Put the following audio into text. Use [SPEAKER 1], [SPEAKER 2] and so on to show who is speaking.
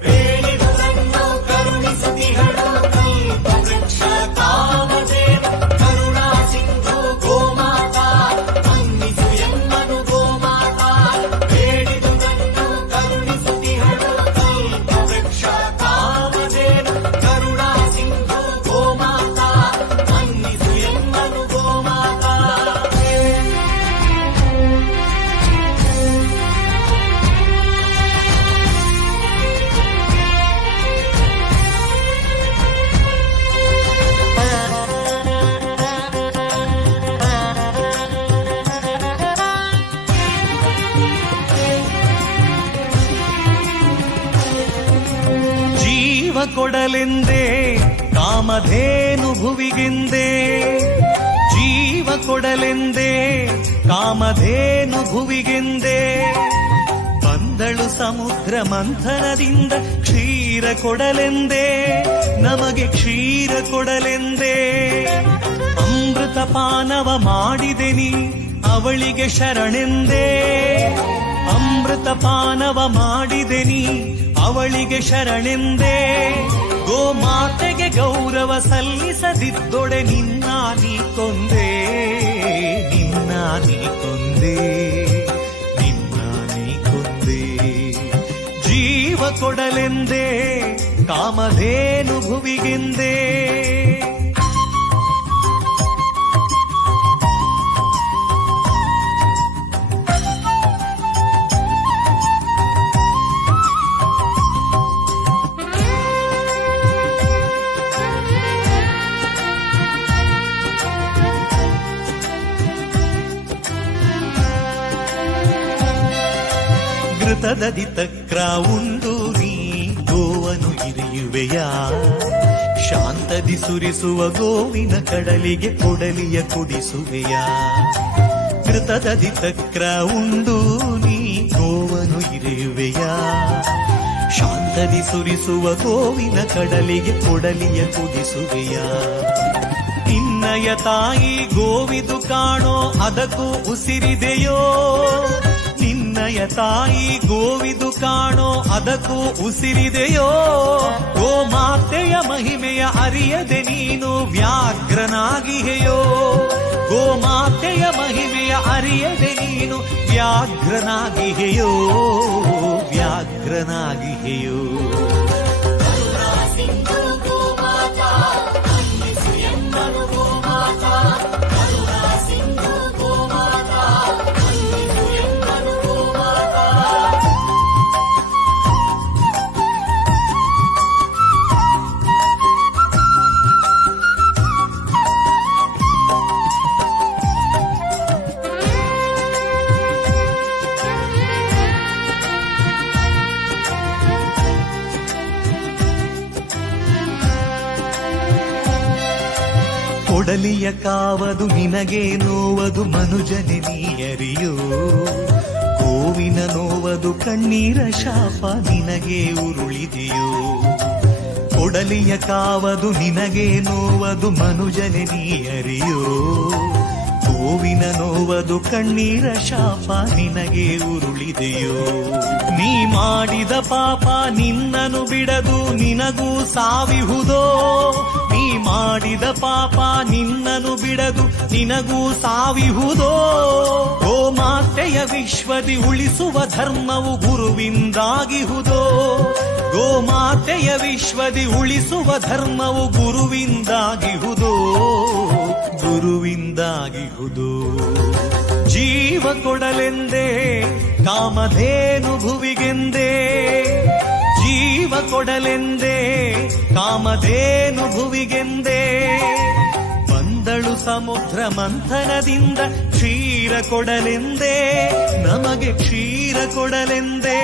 [SPEAKER 1] Hey. ಕೊಡಲೆಂದೇ ಕಾಮಧೇನು ಭುವಿಗೆಂದೇ ಜೀವ ಕೊಡಲೆಂದೇ ಕಾಮಧೇನು ಭುವಿಗೆಂದೇ ಬಂದಳು ಸಮುದ್ರ ಮಂಥನದಿಂದ ಕ್ಷೀರ ಕೊಡಲೆಂದೇ, ನಮಗೆ ಕ್ಷೀರ ಕೊಡಲೆಂದೇ. ಅಮೃತ ಪಾನವ ಮಾಡಿದೆ ನೀ ಅವಳಿಗೆ ಶರಣೆಂದೇ. ಪಾನವ ಮಾಡಿದೆ ನೀ, ಅವಳಿಗೆ ಶರಣೆಂದೇ. ಗೋಮಾತೆಗೆ ಗೌರವ ಸಲ್ಲಿಸದಿದ್ದೊಡೆ ನಿನ್ನ ನೀ ಕೊಂದೆ, ನಿನ್ನ ನೀ ಕೊಂದೆ, ನಿನ್ನ ನೀ ಕೊಂದೆ. ಜೀವ ಕೊಡಲೆಂದೇ ಕಾಮಧೇನು ಭುವಿಗೆಂದೇ ಘೃತದದಿ ತಕ್ರ ಉಂಡು ನೀ ಗೋವನು ಇರಿಯುವೆಯ ಶಾಂತದಿ ಸುರಿಸುವ ಗೋವಿನ ಕಡಲಿಗೆ ಕೊಡಲಿಯ ಕುಡಿಸುವೆಯ. ಕೃತದಿ ತಕ್ರ ಉಂಡು ನೀ, ಗೋವನು ಇರಿಯುವೆಯ ಶಾಂತದಿ ಸುರಿಸುವ ಗೋವಿನ ಕಡಲಿಗೆ ಕೊಡಲಿಯ ಕುಡಿಸುವೆಯ. ಇನ್ನಯ ತಾಯಿ ಗೋವಿದು ಕಾಣೋ ಅದಕ್ಕೂ ಉಸಿರಿದೆಯೋ. ತಾಯಿ ಗೋವಿದು ಕಾಣೋ ಅದಕ್ಕೂ ಉಸಿರಿದೆಯೋ? ಗೋಮಾತೆಯ ಮಹಿಮೆಯ ಅರಿಯದೆ ನೀನು ವ್ಯಾಘ್ರನಾಗಿಹೆಯೋ ಗೋಮಾತೆಯ ಮಹಿಮೆಯ ಅರಿಯದೆ ನೀನು ವ್ಯಾಘ್ರನಾಗಿಹೆಯೋ ವ್ಯಾಘ್ರನಾಗಿಹೆಯೋ ಕೊಡಲಿಯ ಕಾವದು ನಿನಗೆ ನೋವದು ಮನುಜನೆ ನೀಯರಿಯೋ. ಕೋವಿನ ನೋವದು ಕಣ್ಣೀರ ಶಾಪ ನಿನಗೆ ಉರುಳಿದೆಯೋ. ಕೊಡಲಿಯ ಕಾವದು ನಿನಗೆ ನೋವದು ಮನುಜನೆ ನೀಯರಿಯೋ. ಕೋವಿನ ನೋವದು ಕಣ್ಣೀರ ಶಾಪ ನಿನಗೆ ಉರುಳಿದೆಯೋ. ನೀ ಮಾಡಿದ ಪಾಪ ನಿನ್ನನು ಬಿಡದು ನಿನಗೂ ಸಾವಿಹುದೋ. ಮಾಡಿದ ಪಾಪ ನಿನ್ನನು ಬಿಡದು ನಿನಗೂ ಸಾವಿಹುದೋ? ಗೋಮಾತೆಯ ವಿಶ್ವದಿ ಉಳಿಸುವ ಧರ್ಮವು ಗುರುವಿಂದಾಗಿಹುದೋ? ಗೋಮಾತೆಯ ವಿಶ್ವದಿ ಉಳಿಸುವ ಧರ್ಮವು ಗುರುವಿಂದಾಗಿಹುದೋ? ಗುರುವಿಂದಾಗಿಹುದು? ಜೀವ ಕೊಡಲೆಂದೇ ಕಾಮಧೇನು ಭುವಿಗೆಂದೇ ಜೀವ ಕೊಡಲೆಂದೇ, ಕಾಮಧೇನು ಭುವಿಗೆಂದೇ ಬಂದಳು ಸಮುದ್ರ ಮಂಥನದಿಂದ ಕ್ಷೀರ ಕೊಡಲೆಂದೇ ನಮಗೆ ಕ್ಷೀರ ಕೊಡಲೆಂದೇ.